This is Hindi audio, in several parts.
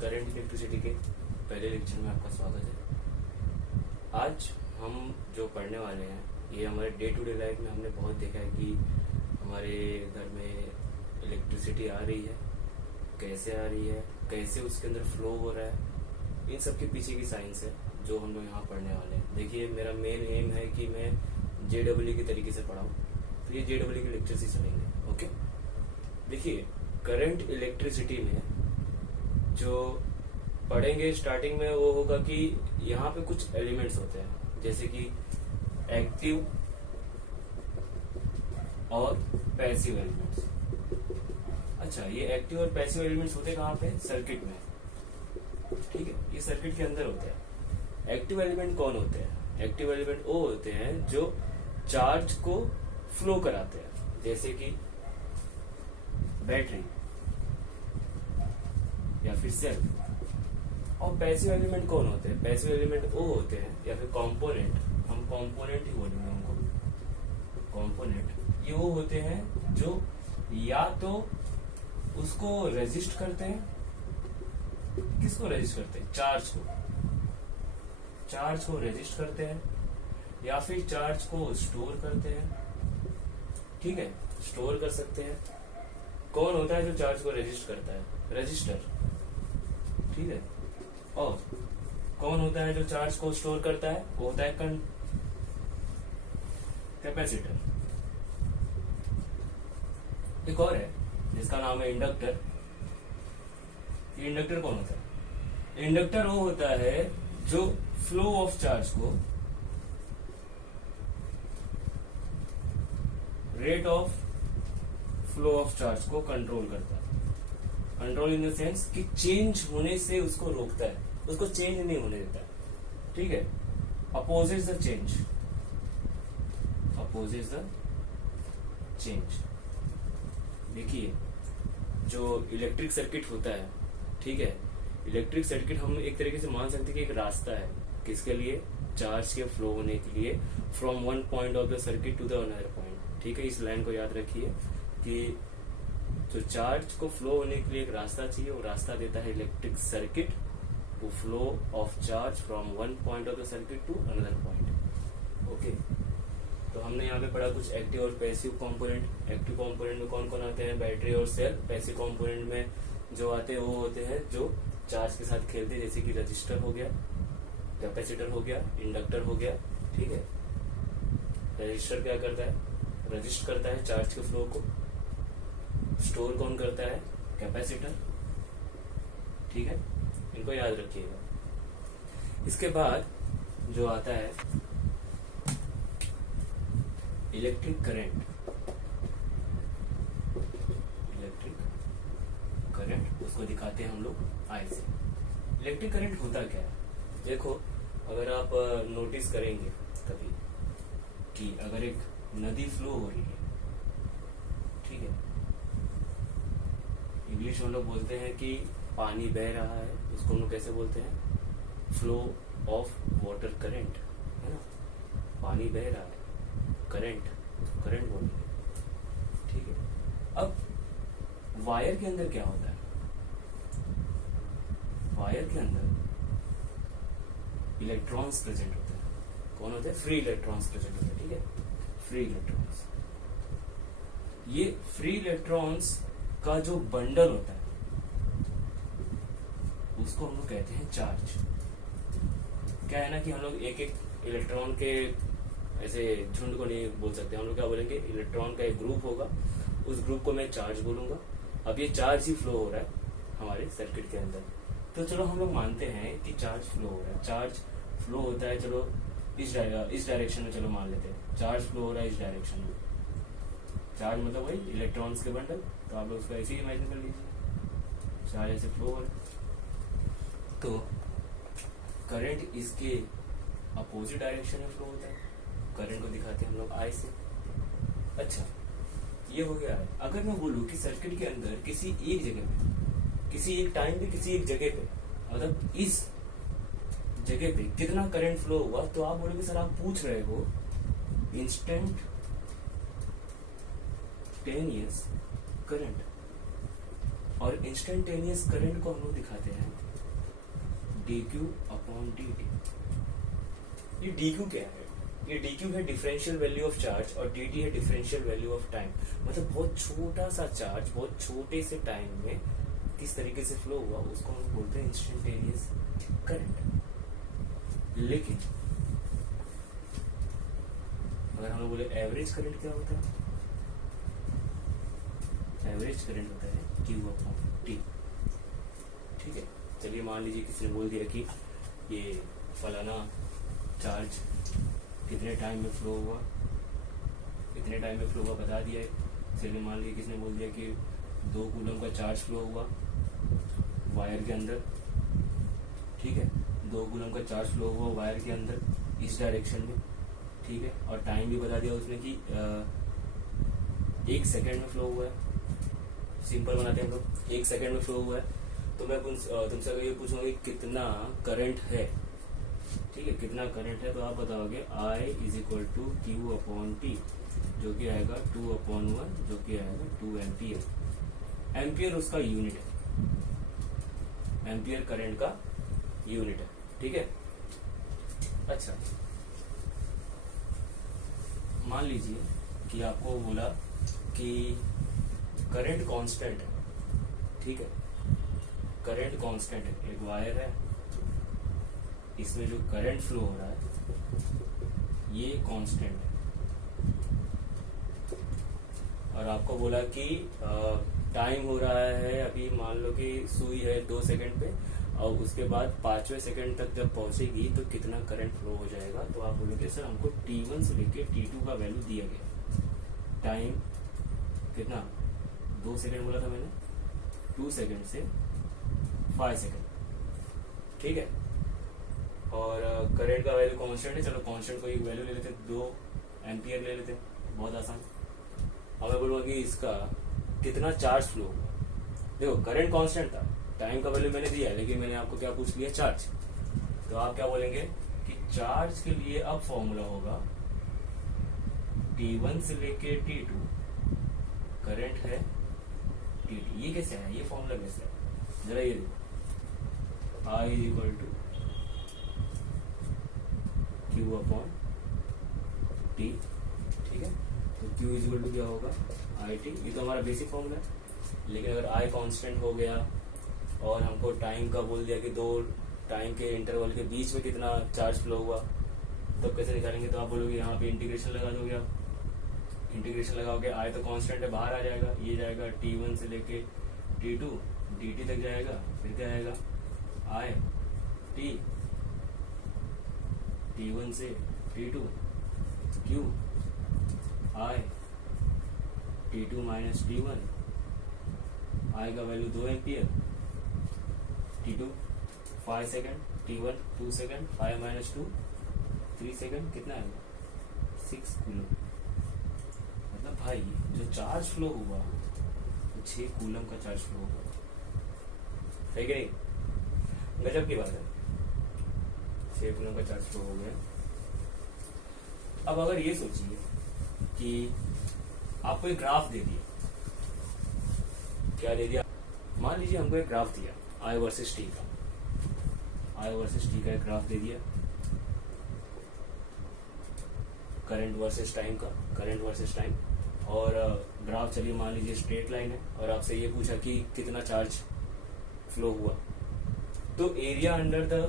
करंट इलेक्ट्रिसिटी के पहले लेक्चर में आपका स्वागत है। आज हम जो पढ़ने वाले हैं ये हमारे डे टू डे लाइफ में हमने बहुत देखा है कि हमारे घर में इलेक्ट्रिसिटी आ रही है, कैसे आ रही है, कैसे उसके अंदर फ्लो हो रहा है, इन सब के पीछे की साइंस है जो हम लोग यहाँ पढ़ने वाले हैं। देखिए, मेरा मेन एम है कि मैं JEE के तरीके से पढ़ाऊँ, तो ये JEE के लेक्चर्स ही चलेंगे। ओके, देखिए करंट इलेक्ट्रिसिटी में जो पढ़ेंगे स्टार्टिंग में वो होगा कि यहाँ पे कुछ एलिमेंट्स होते हैं, जैसे कि एक्टिव और पैसिव एलिमेंट्स। अच्छा, ये एक्टिव और पैसिव एलिमेंट्स होते कहाँ पे? सर्किट में। ठीक है, ये सर्किट के अंदर होते हैं। एक्टिव एलिमेंट कौन होते हैं? एक्टिव एलिमेंट वो होते हैं जो चार्ज को फ्लो कराते हैं, जैसे कि बैटरी या फिर सेल। और पैसिव एलिमेंट कौन होते हैं? पैसिव एलिमेंट वो होते हैं या फिर कंपोनेंट, हम कंपोनेंट ही बोलेंगे उनको, कंपोनेंट। ये वो होते हैं जो या तो उसको रेजिस्ट करते हैं, किसको रेजिस्ट करते हैं? चार्ज को रेजिस्ट करते हैं, या फिर चार्ज को स्टोर करते हैं। ठीक है, स्टोर कर सकते हैं। कौन होता है जो चार्ज को रेजिस्ट करता है? रेजिस्टर। ठीक है, और कौन होता है जो चार्ज को स्टोर करता है? वो होता है कैपेसिटर। एक और है जिसका नाम है इंडक्टर। ये इंडक्टर कौन होता है? इंडक्टर वो होता है जो फ्लो ऑफ चार्ज को, rate of flow of charge को कंट्रोल करता है। कंट्रोल इन द सेंस कि चेंज होने से उसको रोकता है, उसको चेंज नहीं होने देता है। ठीक है, opposite the change, opposite the change. देखिए, जो इलेक्ट्रिक सर्किट होता है, ठीक है, इलेक्ट्रिक सर्किट हम एक तरीके से मान सकते हैं कि एक रास्ता है, किसके लिए? चार्ज के फ्लो होने के लिए, from one point of the circuit to the another point. ठीक है, इस लाइन को याद रखिए कि जो चार्ज को फ्लो होने के लिए एक रास्ता चाहिए, वो रास्ता देता है electric circuit to flow of charge from one point of the circuit to another point. Okay, तो हमने यहाँ पे पढ़ा कुछ एक्टिव और पैसिव कंपोनेंट। एक्टिव कंपोनेंट में कौन कौन आते हैं? बैटरी और सेल। पैसिव कंपोनेंट में जो आते हैं वो होते हैं जो चार्ज के साथ खेलते हैं, जैसे कि रजिस्टर हो गया, कैपेसिटर हो गया, इंडक्टर हो गया। ठीक है, रजिस्टर क्या करता है? रजिस्ट करता है चार्ज के फ्लो को। स्टोर कौन करता है? कैपेसिटर। ठीक है, इनको याद रखिएगा। इसके बाद जो आता है इलेक्ट्रिक करंट। इलेक्ट्रिक करंट उसको दिखाते हैं हम लोग आई से। इलेक्ट्रिक करंट होता क्या है? देखो, अगर आप नोटिस करेंगे कभी कि अगर एक नदी फ्लो हो रही है, ठीक है, इंग्लिश में हम लोग बोलते हैं कि पानी बह रहा है, उसको हम लोग कैसे बोलते हैं? फ्लो ऑफ वाटर करंट, है ना? पानी बह रहा है, करंट, उसको करंट बोलेंगे। ठीक है, अब वायर के अंदर क्या होता है? वायर के अंदर इलेक्ट्रॉन्स प्रेजेंट होते हैं। कौन होते हैं? फ्री इलेक्ट्रॉन्स प्रेजेंट होते हैं। ठीक है, फ्री इलेक्ट्रॉन्स। ये फ्री इलेक्ट्रॉन्स का जो बंडल होता है उसको हम लोग कहते हैं चार्ज। क्या है ना कि हम लोग एक एक इलेक्ट्रॉन के ऐसे झुंड को नहीं बोल सकते, हम लोग क्या बोलेंगे? इलेक्ट्रॉन का एक ग्रुप होगा, उस ग्रुप को मैं चार्ज बोलूंगा। अब ये चार्ज ही फ्लो हो रहा है हमारे सर्किट के अंदर, तो चलो हम लोग मानते हैं कि चार्ज फ्लो हो रहा है। चार्ज फ्लो होता है, चलो इस डायरेक्शन में, चलो मान लेते हैं चार्ज फ्लो हो रहा है इस डायरेक्शन में। चार्ज मतलब वही इलेक्ट्रॉन्स के बंडल, तो आप लोग उसको ऐसे ही इमेजिन कर लीजिए, चार्ज ऐसे फ्लो हो रहा है। तो करंट इसके अपोजिट डायरेक्शन में फ्लो होता है। करंट को दिखाते हैं हम लोग आई से। अच्छा, ये हो गया है। अगर मैं बोलूं कि सर्किट के अंदर किसी एक जगह पे, किसी एक टाइम पे, किसी एक जगह पे, मतलब इस जगह पे कितना करंट फ्लो हुआ, तो आप बोलोगे सर आप पूछ रहे हो इंस्टेंट इंस्टेंटेनियस करंट, और इंस्टेंटेनियस करंट को हम लोग दिखाते हैं D Q upon D T. ये डी क्यू क्या है? ये डी क्यू है डिफरेंशियल वैल्यू ऑफ चार्ज और डी टी है डिफरेंशियल वैल्यू ऑफ टाइम। मतलब बहुत छोटा सा चार्ज बहुत छोटे से टाइम में किस तरीके से फ्लो हुआ उसको हम बोलते हैं इंस्टेंटेनियस करंट। लेकिन अगर हम लोग बोले एवरेज करंट क्या होता है? एवरेज करंट होता है क्यू अपॉन टी। ठीक है, चलिए मान लीजिए किसी ने बोल दिया कि ये फलाना चार्ज कितने टाइम में फ्लो हुआ, कितने टाइम में फ्लो हुआ बता दिया है। चलिए मान लीजिए किसी ने बोल दिया कि 2 कूलम का चार्ज फ्लो हुआ वायर के अंदर। ठीक है, 2 कूलम का चार्ज फ्लो हुआ वायर के अंदर इस डायरेक्शन में। ठीक है, और टाइम भी बता दिया उसने कि 1 सेकेंड में फ्लो हुआ है। सिंपल बनाते हैं हम लोग, 1 सेकेंड में फ्लो हुआ है। तो मैं तुमसे अगर ये पूछूंगा कि कितना करंट है, ठीक है, कितना करंट है, तो आप बताओगे I is equal to Q upon T, जो कि आएगा 2/1, जो कि आएगा 2 एम्पियर। एम्पियर उसका यूनिट है, एम्पियर करंट का यूनिट है। ठीक है, अच्छा मान लीजिए कि आपको बोला कि करंट कांस्टेंट है। ठीक है, करंट कांस्टेंट है, एक वायर है, इसमें जो करंट फ्लो हो रहा है ये कांस्टेंट है। और आपको बोला कि टाइम हो रहा है, अभी मान लो कि सुई है 2 सेकंड पे, और उसके बाद 5वें सेकंड तक जब पहुंचेगी तो कितना करंट फ्लो हो जाएगा। तो आप बोलोगे सर हमको T1 से लेके T2 का वैल्यू दिया गया। टाइम कितना, 2 सेकंड बोला था मैंने, 2 सेकंड से 5 सेकंड। ठीक है, और करंट का वैल्यू कांस्टेंट है। चलो कांस्टेंट को एक वैल्यू ले लेते, 2 एम्पियर ले लेते, बहुत आसान। अब मैं बोलूंगा कि इसका कितना चार्ज फ्लो हुआ। देखो करंट कांस्टेंट था, टाइम का वैल्यू मैंने दिया है, लेकिन मैंने आपको क्या पूछ लिया, चार्ज। तो आप क्या बोलेंगे कि चार्ज के लिए अब फॉर्मूला होगा T1 से लेके T2 करंट है T2। ये कैसे है, ये फॉर्मूला कैसे है, जरा ये देखो। I is equal to Q upon T. ठीक है, तो क्यू इज इक्वल टू क्या होगा, आई टी। ये तो हमारा बेसिक फॉर्मूला है। लेकिन अगर आई कांस्टेंट हो गया और हमको टाइम का बोल दिया कि 2 टाइम के इंटरवल के बीच में कितना चार्ज फ्लो हुआ, तब कैसे निकालेंगे। तो आप बोलोगे यहाँ पे इंटीग्रेशन लगा दोगे। आप इंटीग्रेशन लगाओगे, आई तो कांस्टेंट है, बाहर आ जाएगा, ये जाएगा T1 से लेके T2 dt तक जाएगा। फिर क्या आएगा, आई टी, T1 से T2 Q I T2 minus T1। I का value 2 ampere, T2 5 second, T1 2 second, 5 minus 2 3 second, कितना आएगा 6 कूलम। मतलब भाई जो चार्ज फ्लो हुआ वो 6 कूलम का चार्ज फ्लो हुआ। सही कि नहीं, गजब की बात है, 6 कूलम का चार्ज फ्लो हो गया। अब अगर ये सोचिए कि आपको एक ग्राफ दे दिया, क्या दे दिया, मान लीजिए हमको एक ग्राफ दिया I वर्सेस T का, I वर्सेस T का एक ग्राफ दे दिया, करंट वर्सेस टाइम का, करंट वर्सेस टाइम। और ग्राफ चलिए मान लीजिए स्ट्रेट लाइन है, और आपसे ये पूछा कि कितना चार्ज फ्लो हुआ। तो area under the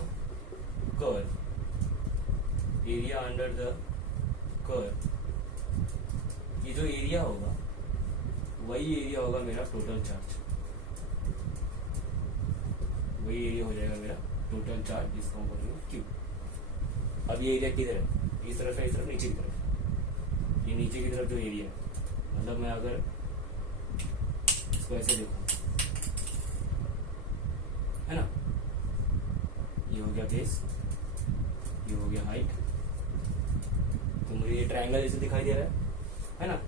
curve, area under the curve, ये जो एरिया होगा वही एरिया होगा मेरा टोटल चार्ज, वही एरिया हो जाएगा मेरा टोटल चार्ज, जिसको हम बोलेंगे क्यू। अब ये एरिया किधर है, इस तरफ है, इस तरफ नीचे की तरफ, ये नीचे की तरफ जो एरिया है, मतलब मैं अगर इसको ऐसे देखूं, है ना, ये हो गया बेस, ये हो गया हाइट, तो मुझे ये ट्रायंगल जैसे दिखाई दे रहा है ना,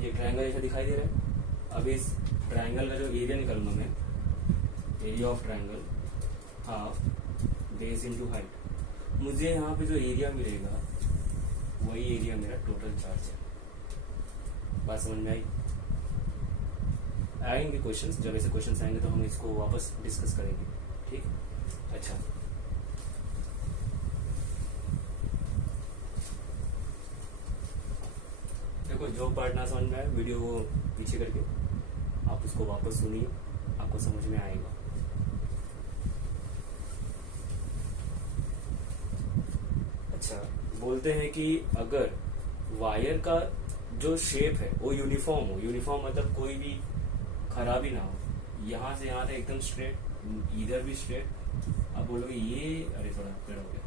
ये ट्रायंगल जैसा दिखाई दे रहा है। अब इस ट्रायंगल का जो एरिया निकालूंगा मैं, area of triangle half base into height, मुझे यहाँ पे जो एरिया मिलेगा वही एरिया मेरा टोटल चार्ज है। बात समझ में आई? आएंगे क्वेश्चंस, जब ऐसे क्वेश्चंस आएंगे तो हम इसको वापस डिस्कस करेंगे। ठीक, अच्छा देखो जो पार्ट ना समझ में आए वीडियो को पीछे करके आप उसको वापस सुनिए, आपको समझ में आएगा। अच्छा, बोलते हैं कि अगर वायर का जो शेप है वो यूनिफॉर्म हो, यूनिफॉर्म मतलब कोई भी खराबी ना हो, यहाँ से यहाँ तक एकदम स्ट्रेट, इधर भी स्ट्रेट, आप बोलोगे ये, अरे थोड़ा पेड़ हो गया,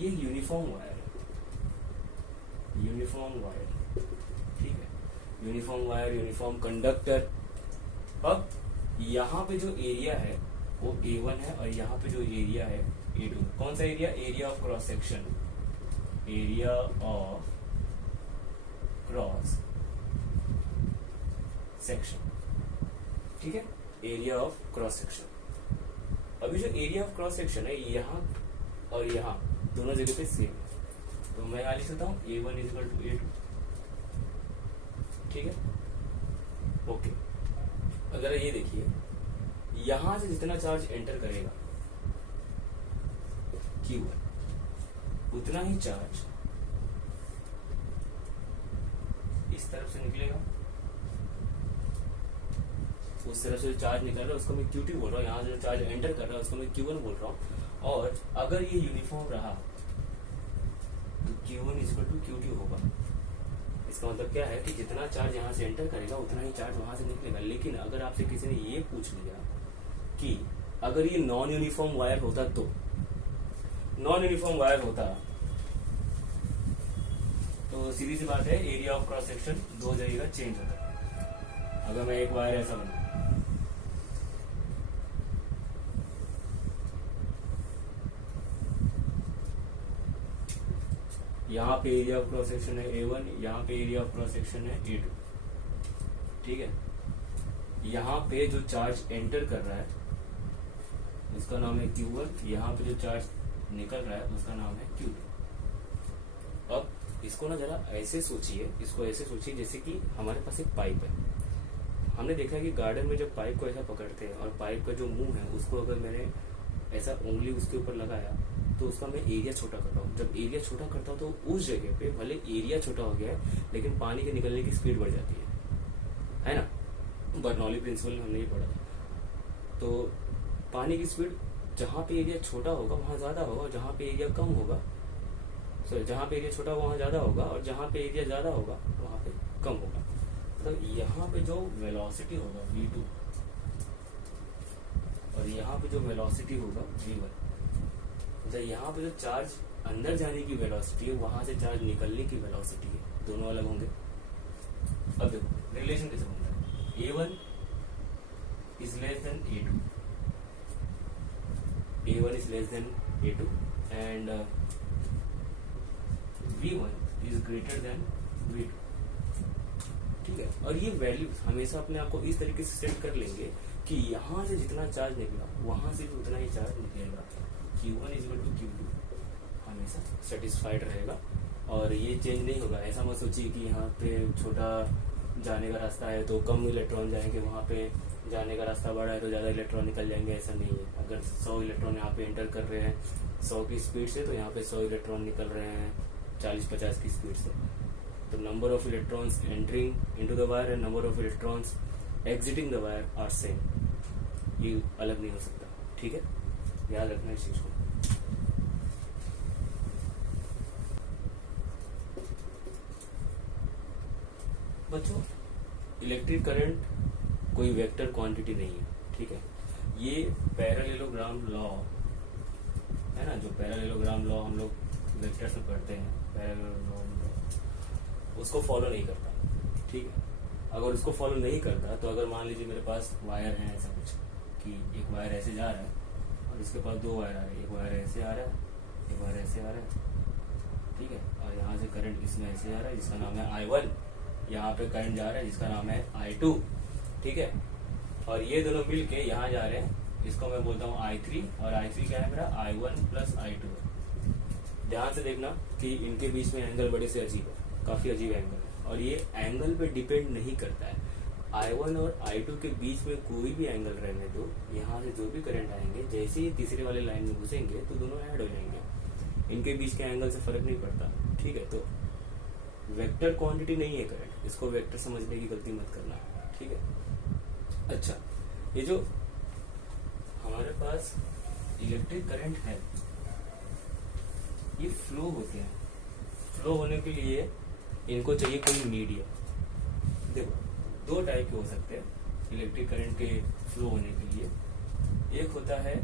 ये यूनिफॉर्म वायर है, यूनिफॉर्म वायर, ठीक है, यूनिफॉर्म वायर, यूनिफॉर्म कंडक्टर। अब यहाँ पे जो एरिया है वो A1 है और यहाँ पे जो एरिया है A2। कौन सा area? Area of cross section, area of cross section, ठीक है, एरिया ऑफ क्रॉस सेक्शन। अभी जो एरिया ऑफ क्रॉस सेक्शन है यहाँ और यहाँ दोनों जगह पे सेम है, तो मैं यहाँ लिख सकता हूँ A1 इक्वल टू A2, ठीक है, ओके। अगर ये देखिए यहां से जितना चार्ज एंटर करेगा Q1, उतना ही चार्ज इस तरफ से निकलेगा, उस तरफ से जो चार्ज निकल रहा है उसको मैं Q2 बोल रहा हूँ, यहाँ से जो चार्ज एंटर कर रहा है उसको मैं Q1 बोल रहा हूँ। और अगर ये यूनिफॉर्म रहा तो Q1 इक्वल टू Q2 होगा। इसका मतलब क्या है कि जितना चार्ज यहाँ से एंटर करेगा उतना ही चार्ज वहां से निकलेगा। लेकिन अगर आपसे किसी ने ये पूछ लिया कि अगर ये नॉन यूनिफॉर्म वायर होता, तो नॉन यूनिफॉर्म वायर होता तो सीधी सी बात है एरिया ऑफ क्रॉस सेक्शन दो जगह चेंज होता। अगर मैं एक वायर ऐसा बना, यहाँ पे एरिया ऑफ क्रॉस सेक्शन है A1, यहाँ पे एरिया ऑफ क्रॉस सेक्शन है A2, ठीक है। यहाँ पे जो चार्ज एंटर कर रहा है उसका नाम है Q1, यहाँ पे जो चार्ज निकल रहा है उसका नाम है Q2। अब इसको ना जरा ऐसे सोचिए, इसको ऐसे सोचिए जैसे कि हमारे पास एक पाइप है। हमने देखा है कि गार्डन में जब पाइप को ऐसा पकड़ते हैं और पाइप का जो मुंह है उसको अगर मैंने ऐसा उंगली उसके ऊपर लगाया तो उसका मैं एरिया छोटा करता हूँ। जब एरिया छोटा करता हूँ तो उस जगह पे भले एरिया छोटा हो गया है लेकिन पानी के निकलने की स्पीड बढ़ जाती है ना। बर्नौली प्रिंसिपल हमने ये पढ़ा था। तो पानी की स्पीड जहाँ पे एरिया छोटा होगा वहां ज्यादा होगा, और जहाँ पे एरिया कम होगा, सॉरी जहाँ पे एरिया छोटा होगा वहां ज्यादा होगा, और जहाँ पे एरिया ज्यादा होगा वहां पे कम होगा। तो यहाँ पे जो वेलोसिटी होगा V2 और यहाँ पे जो वेलोसिटी होगा V1, मतलब यहाँ पे जो चार्ज अंदर जाने की वेलोसिटी है वहां से चार्ज निकलने की वेलोसिटी है, दोनों अलग होंगे। अब देखो रिलेशन कैसे बनता है, A1 is less than A2, A1 is less than A2 and V1 is greater than V2, ठीक है। और ये वैल्यू हमेशा अपने आप को इस तरीके से सेट कर लेंगे कि यहाँ से जितना चार्ज निकला वहां से भी उतना ही चार्ज निकलेगा। Q1 इक्वल टू Q2 हमेशा सेटिस्फाइड रहेगा और ये चेंज नहीं होगा। ऐसा मत सोचिए कि यहाँ पे छोटा जाने का रास्ता है तो कम इलेक्ट्रॉन जाएंगे, वहाँ पे जाने का रास्ता बड़ा है तो ज़्यादा इलेक्ट्रॉन निकल जाएंगे, ऐसा नहीं है। अगर 100 इलेक्ट्रॉन यहाँ पे एंटर कर रहे हैं 100 की स्पीड से तो यहाँ पे 100 इलेक्ट्रॉन निकल रहे हैं 40-50 की स्पीड से। तो number of electrons entering into the wire and number of electrons exiting the wire are same, ये अलग नहीं हो सकता, ठीक है, याद रखना इस चीज को। बच्चों इलेक्ट्रिक करंट कोई वेक्टर क्वांटिटी नहीं है, ठीक है। ये पैरेललोग्राम लॉ है ना, जो पैरेललोग्राम लॉ हम लोग वेक्टर्स में पढ़ते हैं, पैरेललोग्राम लॉ उसको फॉलो नहीं करता, ठीक है। अगर उसको फॉलो नहीं करता तो अगर मान लीजिए मेरे पास वायर है ऐसा कुछ कि एक वायर ऐसे जा रहा है और इसके पास दो वायर आ रहे हैं, एक वायर ऐसे आ रहा है एक वायर ऐसे आ रहा है, ठीक है। और यहाँ से करंट इसमें ऐसे आ रहा है जिसका नाम है I1, यहाँ पे करंट जा रहा है जिसका नाम है I2, ठीक है। और ये दोनों मिल के यहाँ जा रहे हैं, इसको मैं बोलता हूँ I3, और I3 क्या है मेरा I1 प्लस I2 है। ध्यान से देखना कि इनके बीच में एंगल बड़े से अजीब है, काफी अजीब एंगल है, और ये एंगल पे डिपेंड नहीं करता है। I1 और I2 के बीच में कोई भी एंगल रहने दो, यहाँ से जो भी करंट आएंगे जैसे ही तीसरे वाले लाइन में घुसेंगे तो दोनों ऐड हो जाएंगे, इनके बीच के एंगल से फर्क नहीं पड़ता, ठीक है। तो वेक्टर क्वांटिटी नहीं है करंट, इसको वेक्टर समझने की गलती मत करना, ठीक है। अच्छा, ये जो हमारे पास इलेक्ट्रिक करंट है, ये फ्लो होते हैं। फ्लो होने के लिए इनको चाहिए कोई मीडियम। देखो, दो टाइप के हो सकते हैं इलेक्ट्रिक करंट के फ्लो होने के लिए। एक होता है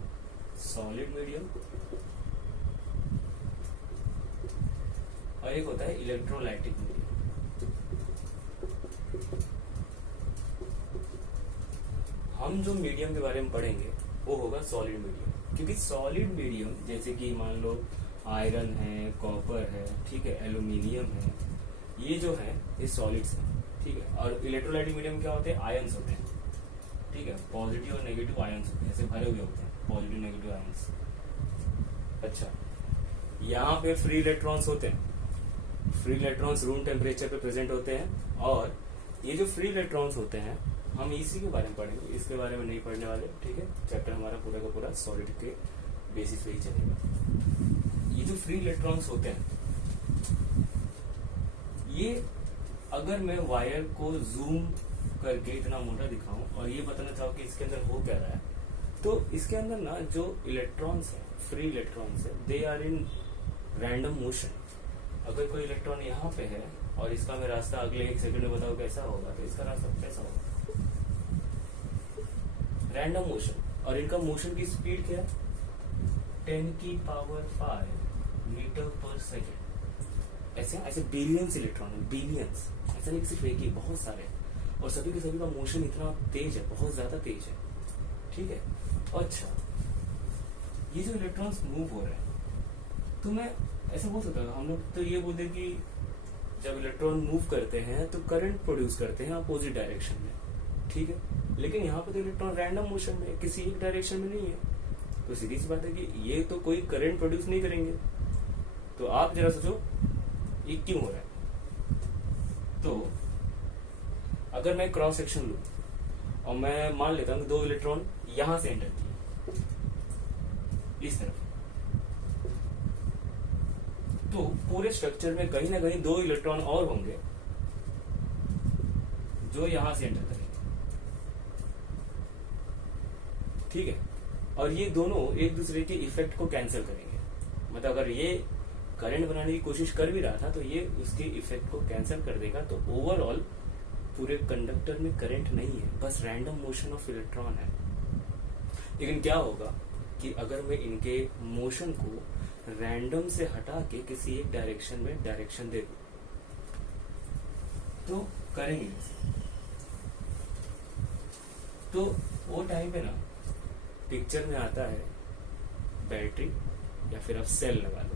सॉलिड मीडियम और एक होता है इलेक्ट्रोलाइटिक मीडियम। हम जो मीडियम के बारे में पढ़ेंगे वो होगा सॉलिड मीडियम, क्योंकि सॉलिड मीडियम जैसे कि मान लो आयरन है, कॉपर है, ठीक है, एल्यूमिनियम है, ये जो है ये सॉलिड्स हैं, ठीक है। और इलेक्ट्रोलाइटिक मीडियम क्या होते हैं? आयंस होते हैं, ठीक है, पॉजिटिव और नेगेटिव आयंस होते हैं, ऐसे भरे हुए होते हैं, पॉजिटिव नेगेटिव आयंस। अच्छा, यहाँ पे फ्री इलेक्ट्रॉन्स होते हैं। फ्री इलेक्ट्रॉन्स रूम टेम्परेचर पे प्रेजेंट होते हैं, और ये जो फ्री इलेक्ट्रॉन्स होते हैं हम इसी के बारे में पढ़ेंगे, इसके बारे में नहीं पढ़ने वाले, ठीक है। चैप्टर हमारा पूरा का पूरा सॉलिड के बेसिस पे ही चलेगा। ये जो फ्री इलेक्ट्रॉन्स होते हैं, ये अगर मैं वायर को जूम करके इतना मोटा दिखाऊं और ये बताना चाहूँ कि इसके अंदर हो क्या रहा है, तो इसके अंदर ना जो इलेक्ट्रॉन्स है, फ्री इलेक्ट्रॉन्स है, they are in random motion. अगर कोई इलेक्ट्रॉन यहाँ पे है और इसका मैं रास्ता अगले 1 सेकंड में बताऊँ कैसा होगा, तो इसका रास्ता कैसा होगा? Random motion. और इनका मोशन की स्पीड क्या है? 10⁵ मीटर पर सेकेंड। ऐसे बिलियंस इलेक्ट्रॉन है, बिलियंस, ऐसा नहीं सिर्फ एक ही, बहुत सारे, और सभी के सभी का मोशन इतना तेज है, बहुत ज्यादा तेज है, ठीक है। अच्छा, ये जो इलेक्ट्रॉन्स मूव हो रहे हैं, तो मैं ऐसा बोल सकता हूँ, हम लोग तो ये बोलते हैं कि जब इलेक्ट्रॉन मूव करते हैं तो करंट प्रोड्यूस करते हैं अपोजिट डायरेक्शन में, ठीक है। लेकिन यहाँ पे तो इलेक्ट्रॉन रैंडम मोशन में, किसी एक डायरेक्शन में नहीं है, तो सीधी सी बात है कि ये तो कोई करंट प्रोड्यूस नहीं करेंगे। तो आप जरा सोचो ये क्यों हो रहा है। तो अगर मैं क्रॉस सेक्शन लूं और मैं मान लेता हूं 2 इलेक्ट्रॉन यहां से एंटर किए इस तरफ, तो पूरे स्ट्रक्चर में कहीं ना कहीं 2 इलेक्ट्रॉन और होंगे जो यहां से एंटर करेंगे, ठीक है। और ये दोनों एक दूसरे के इफेक्ट को कैंसिल करेंगे। मतलब अगर ये करंट बनाने की कोशिश कर भी रहा था तो ये उसके इफेक्ट को कैंसिल कर देगा। तो ओवरऑल पूरे कंडक्टर में करंट नहीं है, बस रैंडम मोशन ऑफ इलेक्ट्रॉन है। लेकिन क्या होगा कि अगर मैं इनके मोशन को रैंडम से हटा के किसी एक डायरेक्शन में डायरेक्शन दे दूं तो करेंगे। तो वो टाइम पे ना पिक्चर में आता है बैटरी या फिर आप सेल लगा लो।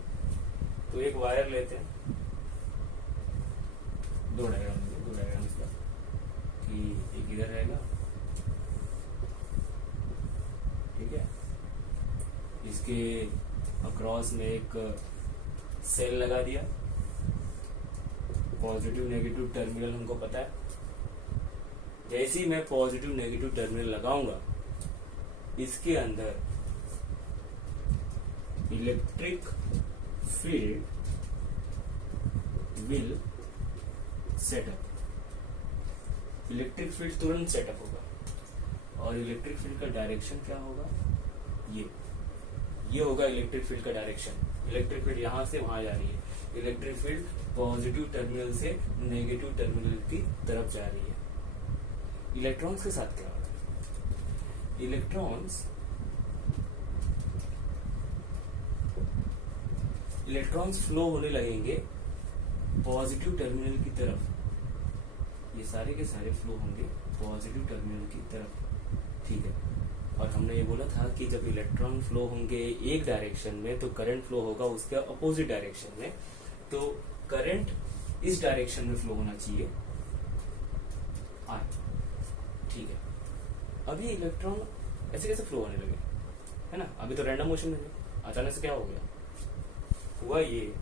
तो एक वायर लेते हैं, 2 डायग्राम इसका, कि एक इधर रहेगा, ठीक है, इसके अक्रॉस में एक सेल लगा दिया, पॉजिटिव नेगेटिव टर्मिनल हमको पता है। जैसे ही मैं पॉजिटिव नेगेटिव टर्मिनल लगाऊंगा, इसके अंदर electric field will set up. Electric field तुरंत सेटअप होगा, और इलेक्ट्रिक फील्ड का डायरेक्शन क्या होगा? ये होगा इलेक्ट्रिक फील्ड का डायरेक्शन। इलेक्ट्रिक फील्ड यहां से वहां जा रही है, इलेक्ट्रिक फील्ड पॉजिटिव टर्मिनल से नेगेटिव टर्मिनल की तरफ जा रही है। इलेक्ट्रॉन्स के साथ क्या होगा? इलेक्ट्रॉन्स फ्लो होने लगेंगे पॉजिटिव टर्मिनल की तरफ। ये सारे के सारे फ्लो होंगे पॉजिटिव टर्मिनल की तरफ, ठीक है। और हमने ये बोला था कि जब इलेक्ट्रॉन फ्लो होंगे एक डायरेक्शन में तो करंट फ्लो होगा उसके अपोजिट डायरेक्शन में। तो करंट इस डायरेक्शन में फ्लो होना चाहिए, ठीक है। अब ये इलेक्ट्रॉन ऐसे कैसे फ्लो होने लगे, है ना? अभी तो रैंडम मोशन में थे, अचानक से क्या हो गया? हुआ ये,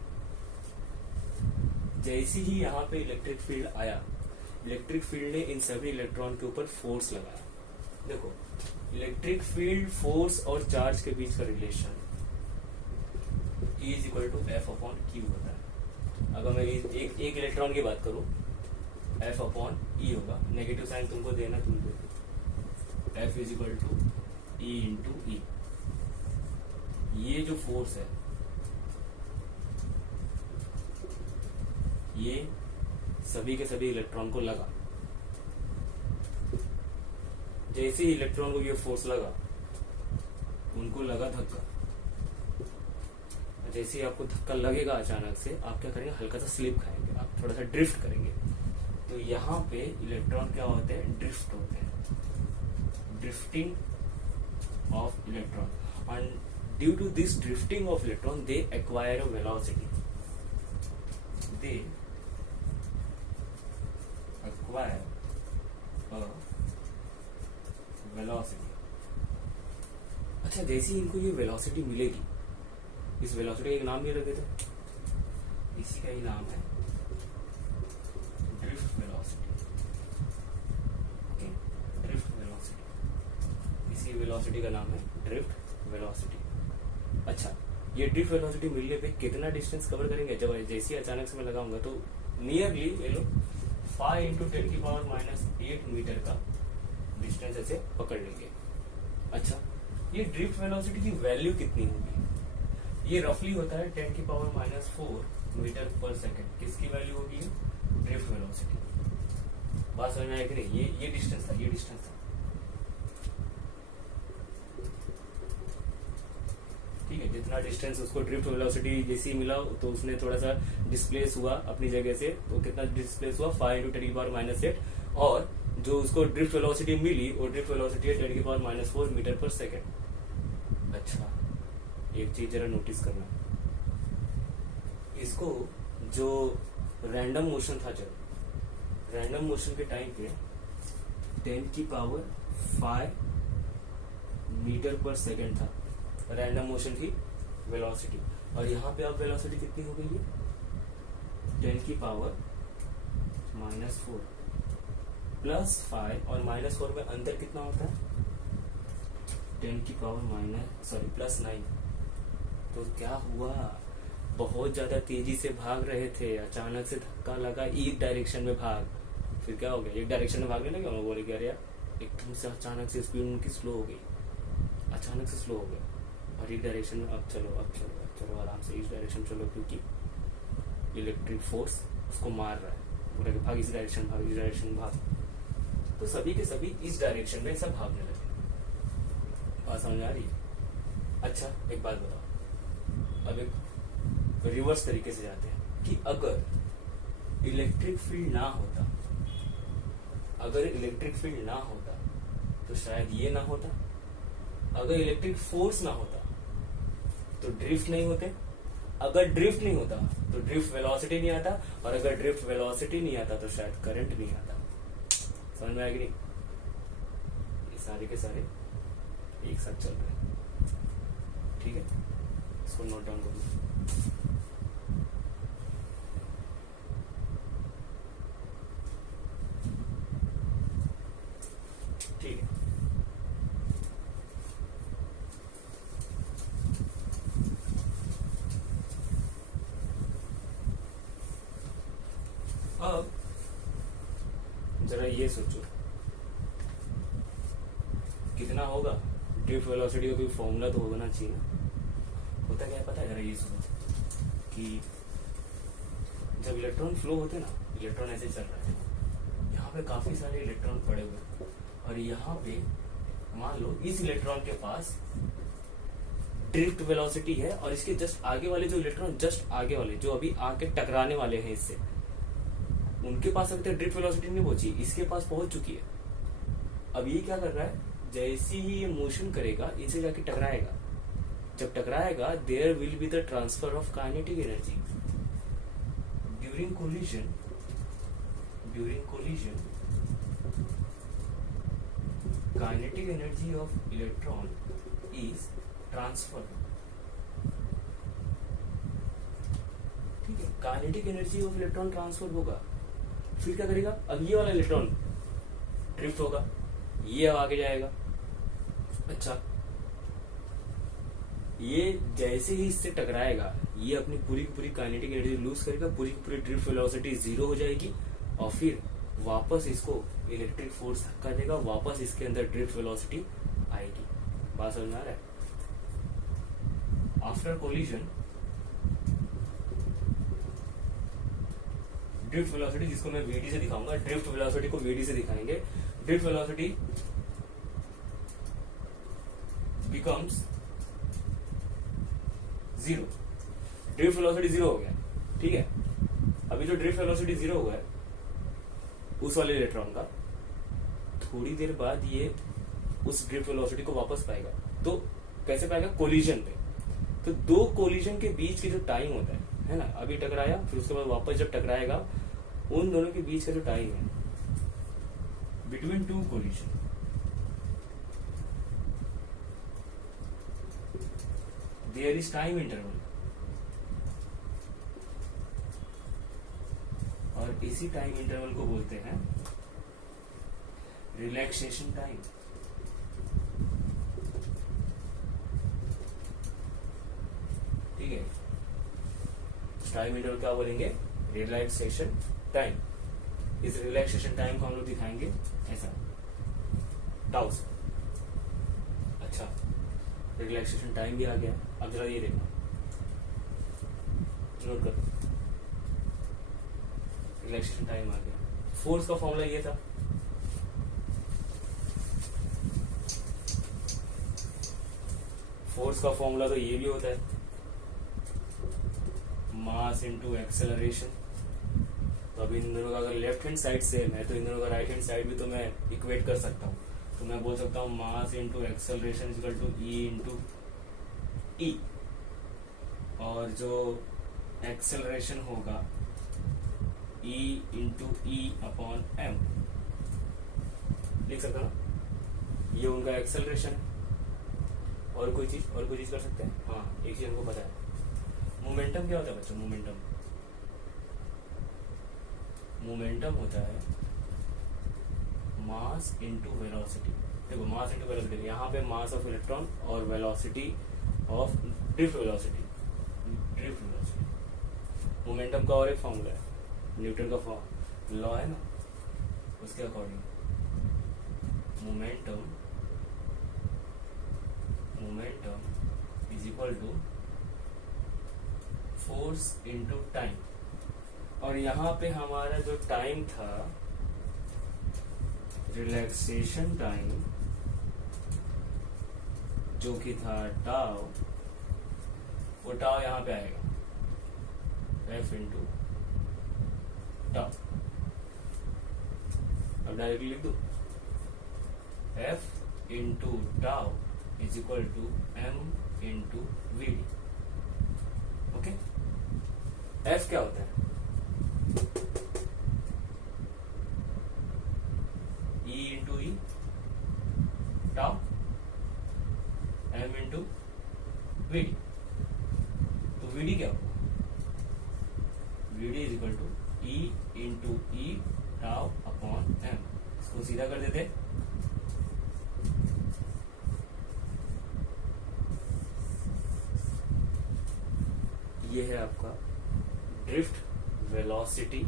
जैसे ही यहाँ पे इलेक्ट्रिक फील्ड आया, इलेक्ट्रिक फील्ड ने इन सभी इलेक्ट्रॉन के ऊपर फोर्स लगाया। देखो, इलेक्ट्रिक फील्ड, फोर्स और चार्ज के बीच का रिलेशन E = F/Q होता है। अगर मैं एक इलेक्ट्रॉन की बात करूं, F अपॉन ई होगा, नेगेटिव साइन तुमको देना, तुम दो, F is equal to E into E. ये जो फोर्स है ये सभी के सभी इलेक्ट्रॉन को लगा। जैसे ही इलेक्ट्रॉन को ये फोर्स लगा, उनको लगा धक्का। जैसे ही आपको धक्का लगेगा अचानक से, आप क्या करेंगे, हल्का सा स्लिप खाएंगे, आप थोड़ा सा ड्रिफ्ट करेंगे। तो यहाँ पे इलेक्ट्रॉन क्या होते हैं, ड्रिफ्ट होते हैं, drifting of electron. And due to this drifting of electron they acquire a velocity, they acquire a velocity. अच्छा, जैसे ही इनको ये वेलोसिटी मिलेगी, इस वेलोसिटी का एक नाम भी रख देते, इसी का ही नाम है drift velocity. Okay, drift velocity, इसी वेलोसिटी का नाम है ड्रिफ्ट वेलोसिटी। अच्छा, ये ड्रिफ्ट वेलोसिटी मिलने पे कितना डिस्टेंस कवर करेंगे, जब जैसे ही अचानक से मैं लगाऊंगा तो नियरली ये लोग 5 इंटू 10 की पावर -8 मीटर का डिस्टेंस ऐसे पकड़ लेंगे। अच्छा, ये ड्रिफ्ट वेलोसिटी की वैल्यू कितनी होगी, ये रफली होता है 10 की पावर -4 मीटर पर सेकंड। किसकी वैल्यू होगी, ड्रिफ्ट वेलोसिटी। बात समझ में आया कि नहीं, ये डिस्टेंस था, ये डिस्टेंस था, ठीक है। जितना डिस्टेंस उसको ड्रिफ्ट वेलोसिटी जैसी मिला, तो उसने थोड़ा सा डिस्प्लेस हुआ अपनी जगह से, तो कितना डिस्प्लेस हुआ, 5 इंटू 10 की पावर -8। और जो उसको ड्रिफ्ट वेलोसिटी मिली, वो ड्रिफ्ट वेलोसिटी है 10 की पावर -4 मीटर पर सेकंड। अच्छा, एक चीज जरा नोटिस करना, इसको जो रैंडम मोशन था, जब रैंडम मोशन के टाइम पे 10 की पावर 5 मीटर पर सेकंड था, रैंडम मोशन की वेलोसिटी। और यहाँ पे अब वेलोसिटी कितनी हो गई है, 10 की पावर -4 प्लस 5, और -4 में अंतर कितना होता है, 10 की पावर +9। तो क्या हुआ, बहुत ज्यादा तेजी से भाग रहे थे, अचानक से धक्का लगा, एक डायरेक्शन में भाग, फिर क्या हो गया, एक डायरेक्शन में भागने लगे, हम लोग बोले कि अरे यार एकदम से अचानक से स्पीड उनकी स्लो हो गई, अचानक से स्लो हो गया, और एक डायरेक्शन में अब चलो आराम से इस डायरेक्शन चलो, क्योंकि इलेक्ट्रिक फोर्स उसको मार रहा है, बोला कि भाग इस डायरेक्शन, भाग इस डायरेक्शन, भाग। तो सभी के सभी इस डायरेक्शन में सब भागने लगे। बात समझ आ रही है। अच्छा, एक बात बताओ, अब एक रिवर्स तरीके से जाते हैं कि अगर इलेक्ट्रिक फील्ड ना होता, अगर इलेक्ट्रिक फील्ड ना होता तो शायद ये ना होता, अगर इलेक्ट्रिक फोर्स ना होता तो ड्रिफ्ट नहीं होते, अगर ड्रिफ्ट नहीं होता तो ड्रिफ्ट वेलोसिटी नहीं आता, और अगर ड्रिफ्ट वेलोसिटी नहीं आता तो शायद करंट नहीं आता। समझ में आएगी नहीं, ये सारे के सारे एक साथ चल रहे हैं, ठीक है, इसको नोट डाउन कर लो। ठीक है, अब जरा ये सोचो कितना होगा ड्रिफ्ट वेलोसिटी का, कोई फॉर्मूला तो होना चाहिए ना, होता क्या है पता है, जरा ये सुनो कि जब इलेक्ट्रॉन फ्लो होते ना, इलेक्ट्रॉन ऐसे चल रहे हैं, यहाँ पे काफी सारे इलेक्ट्रॉन पड़े हुए, और यहाँ पे मान लो इस इलेक्ट्रॉन के पास ड्रिफ्ट वेलोसिटी है, और इसके जस्ट आगे वाले जो इलेक्ट्रॉन, जस्ट आगे वाले जो अभी आके टकराने वाले हैं इससे, उनके पास अभी तक ड्रिफ्ट वेलोसिटी नहीं पहुंची, इसके पास पहुंच चुकी है। अब ये क्या कर रहा है, जैसे ही ये मोशन करेगा इनसे जाके टकराएगा, जब टकराएगा there will be the transfer of kinetic energy during collision, kinetic energy of electron is transfer, ठीक है, kinetic energy of electron transfer होगा। फिर क्या करेगा, अब ये वाला इलेक्ट्रॉन ड्रिफ्ट होगा, ये अब आगे जाएगा। अच्छा, ये जैसे ही इससे टकराएगा ये अपनी पूरी की पूरी काइनेटिक एनर्जी लूज करेगा, पूरी की पूरी ड्रिफ्ट वेलोसिटी जीरो हो जाएगी और फिर वापस इसको इलेक्ट्रिक फोर्स धक्का देगा, वापस इसके अंदर ड्रिफ्ट वेलोसिटी आएगी। बात समझ में आ रहा है? आफ्टर कोलिजन ड्रिफ्ट वेलोसिटी, जिसको मैं वीडी से दिखाऊंगा, ड्रिफ्ट वेलोसिटी को वीडी से दिखाएंगे। Drift velocity becomes zero. Drift velocity zero हो गया, ठीक है। अभी जो ड्रिफ्ट वेलोसिटी जीरो हुआ है उस वाले इलेक्ट्रॉन का, थोड़ी देर बाद ये उस ड्रिफ्ट वेलोसिटी को वापस पाएगा। तो कैसे पाएगा? कोलिजन पे। तो दो कोलिजन के बीच की जो टाइम होता है ना, अभी टकराया, फिर उसके बाद वापस जब टकराएगा, उन दोनों के बीच का जो टाइम है between two collision, there is time interval, और इसी टाइम इंटरवल को बोलते हैं रिलैक्सेशन टाइम। ठीक है, टाइम इंटरवल क्या बोलेंगे? Relaxation time. इस रिलैक्सेशन टाइम को हम लोग दिखाएंगे ऐसा, टाउ से। अच्छा, रिलैक्सेशन टाइम भी आ गया। अब जरा ये देखो, नोट करो, रिलैक्सेशन टाइम आ गया। फोर्स का फॉर्मूला ये था, फोर्स का फॉर्मूला तो ये भी होता है, मास इनटू एक्सेलरेशन। तो अभी इन दोनों का अगर लेफ्ट हैंड साइड सेम है तो इन दोनों का राइट हैंड साइड भी तो मैं इक्वेट कर सकता हूँ। तो मैं बोल सकता हूँ mass into acceleration equal to E into E, और जो एक्सेलरेशन होगा E into E upon M, लिख सकता ना? ये उनका एक्सेलरेशन है। और कोई चीज कर सकते हैं? हाँ, एक चीज हमको पता है, मोमेंटम क्या होता है बच्चों? मोमेंटम होता है मास इनटू वेलोसिटी। देखो, मास इनटू वेलोसिटी, यहाँ पे मास ऑफ इलेक्ट्रॉन और velocity of drift velocity. Momentum का और एक फॉर्मूला है, न्यूटन का लॉ है ना, उसके according momentum is equal to force into time. और यहाँ पे हमारा जो टाइम था, रिलैक्सेशन टाइम, जो कि था टाउ, वो टाउ यहाँ पे आएगा, एफ इंटू टाउ। अब डायरेक्टली लिख दो, F into tau is equal to M into V D. Okay, F क्या होता है? E into E, tau, M into V D. तो वी डी क्या होगा? V D is equal to E into E tau upon M. इसको सीधा कर देते, ये है आपका ड्रिफ्ट वेलोसिटी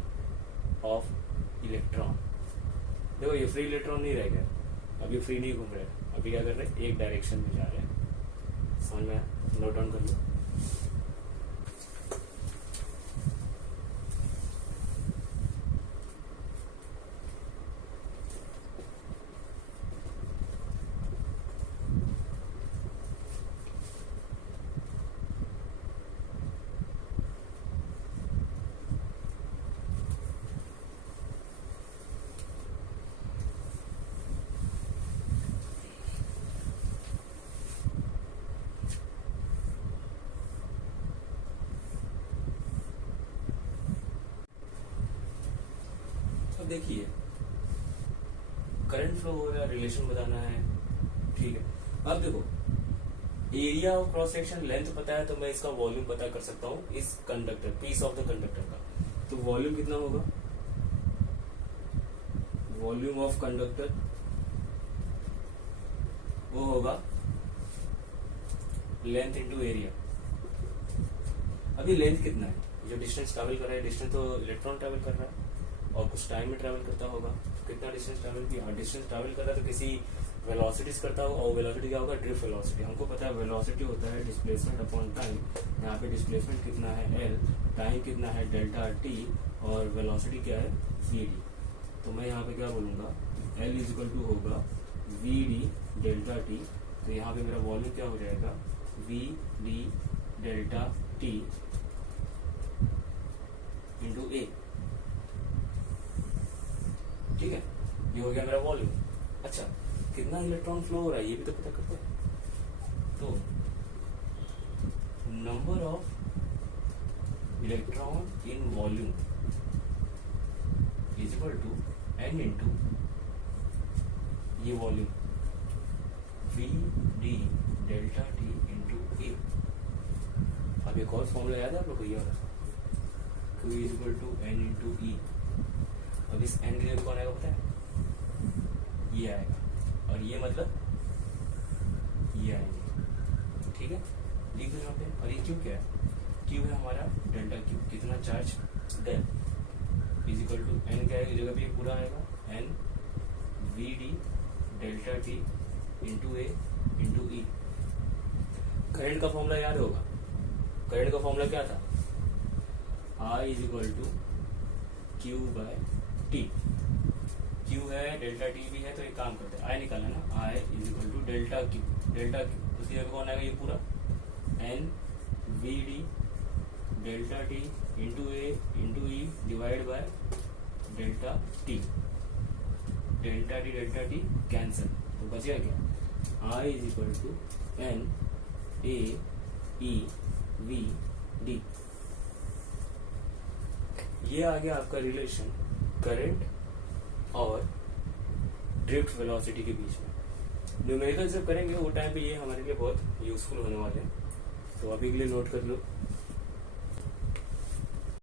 ऑफ इलेक्ट्रॉन। देखो, ये फ्री इलेक्ट्रॉन नहीं रह गया, अभी फ्री नहीं घूम रहे, अभी क्या कर रहे हैं? एक डायरेक्शन में जा रहे हैं। समझ में आया? नोट डाउन कर लो। देखिए, करंट फ्लो हो रहा है, रिलेशन बताना है, ठीक है। अब देखो, area of cross section length पता है तो मैं इसका वॉल्यूम पता कर सकता हूँ इस conductor, piece of the conductor का। तो वॉल्यूम कितना होगा? वॉल्यूम ऑफ कंडक्टर वो होगा लेंथ इंटू एरिया। अभी लेंथ कितना है, जो डिस्टेंस ट्रैवल कर रहा है, डिस्टेंस तो इलेक्ट्रॉन ट्रैवल कर रहा है और कुछ टाइम में ट्रैवल करता होगा, तो कितना डिस्टेंस ट्रैवल किया, डिस्टेंस ट्रैवल कर रहा है तो किसी वेलोसिटीज करता होगा, और वेलोसिटी क्या होगा, ड्रिफ्ट वेलोसिटी। हमको पता है वेलोसिटी होता है डिस्प्लेसमेंट अपॉन टाइम, यहाँ पे डिस्प्लेसमेंट कितना है एल, टाइम कितना है डेल्टा टी, और वेलोसिटी क्या है वी डी। तो मैं यहाँ पे क्या बोलूंगा, एल इज इक्वल टू होगा वी डी डेल्टा टी, तो यहाँ पे मेरा वॉल्यूम क्या हो जाएगा, V D delta T into A. ठीक है, ये हो गया मेरा वॉल्यूम। अच्छा, कितना इलेक्ट्रॉन फ्लो हो रहा है ये भी तो पता करते हैं। तो number of electron in volume is equal to N into ये volume V D delta T into A. अब एक और फॉर्मूला याद है आप लोग को, ये वाला Q is equal to N into E. अब इस एन की जगह कौन आएगा पता है, ये आएगा, और ये मतलब ये आएंगे। ठीक है, लिख दो यहाँ पे। और ये क्यू क्या है, क्यू है हमारा डेल्टा क्यू, कितना charge del, is equal to N क्या है, जगह पे ये पूरा आएगा, N V D delta T into A into E. Current का फॉर्मूला याद होगा, करंट का फॉर्मूला क्या था, I is equal to Q by T. Q है, डेल्टा टी भी है, तो एक काम करते हैं, आई निकालना ना, I is equal to delta Q, उसकी जगह कौन आएगा ये पूरा, N V D delta T into A into E divide by delta T cancel, तो बचेगा क्या, I is equal to N A E V D. ये आ गया आपका रिलेशन करंट और ड्रिफ्ट वेलोसिटी के बीच में। न्यूमेरिकल जब करेंगे वो टाइम पे ये हमारे लिए बहुत यूजफुल होने वाले हैं, तो अभी के लिए नोट कर लो।